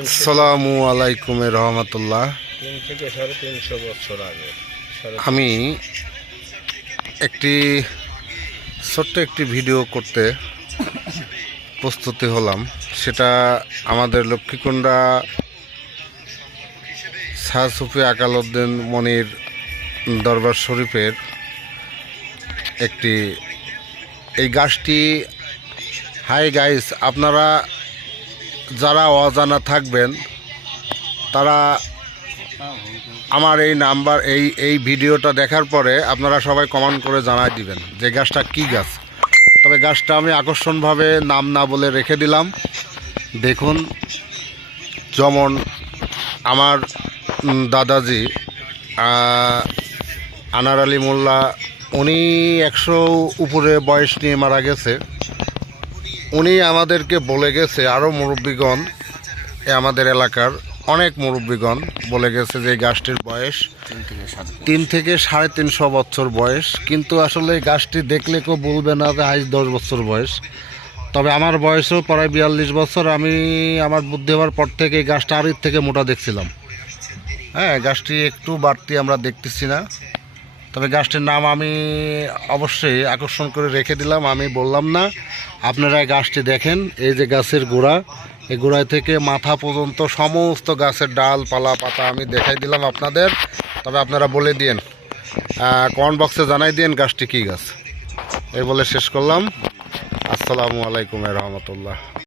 আসসালামু আলাইকুম রহমতুল্লাহ। 3 থেকে 350 বছর আগে আমি ছোট্ট একটি ভিডিও করতে প্রস্তুতি হলাম। সেটা আমাদের লক্ষ্মীকুণ্ডা শাহ সুফি আকালউদ্দিন মনির দরবার শরীফের এই গাছটি। হাই গাইস, আপনারা যারা অজানা থাকবেন তারা আমার এই নাম্বার এই ভিডিওটা দেখার পরে আপনারা সবাই কমেন্ট করে জানাই দিবেন যে গাছটা কি গাছ। তবে গাছটা আমি আকর্ষণভাবে নাম না বলে রেখে দিলাম। দেখুন, যেমন আমার দাদাজি আনার আলী মোল্লা, উনি 100 উপরে বয়স নিয়ে মারা গেছে। উনি আমাদেরকে বলে গেছে, আরও মুরব্বীগণ, আমাদের এলাকার অনেক মুরব্বীগণ বলে গেছে যে এই গাছটির বয়স 3 থেকে 350 বছর বয়স। কিন্তু আসলে এই গাছটি দেখলে কেউ বলবে না যে হাইস 10 বছর বয়স। তবে আমার বয়সও প্রায় 42 বছর। আমি আমার বুদ্ধি হওয়ার পর থেকে এই গাছটা আরের থেকে মোটা দেখছিলাম। হ্যাঁ, গাছটি একটু বাড়তি আমরা দেখতেছি না। তবে গাছটির নাম আমি অবশ্যই আকর্ষণ করে রেখে দিলাম, আমি বললাম না। আপনারা এই গাছটি দেখেন, এই যে গাছের গোড়া, এই গোড়ায় থেকে মাথা পর্যন্ত সমস্ত গাছের ডাল পালা পাতা আমি দেখাই দিলাম আপনাদের। তবে আপনারা বলে দিন, কমেন্ট বক্সে জানাই দিন গাছটি কী গাছ। এই বলে শেষ করলাম। আসসালামু আলাইকুম রহমতুল্লাহ।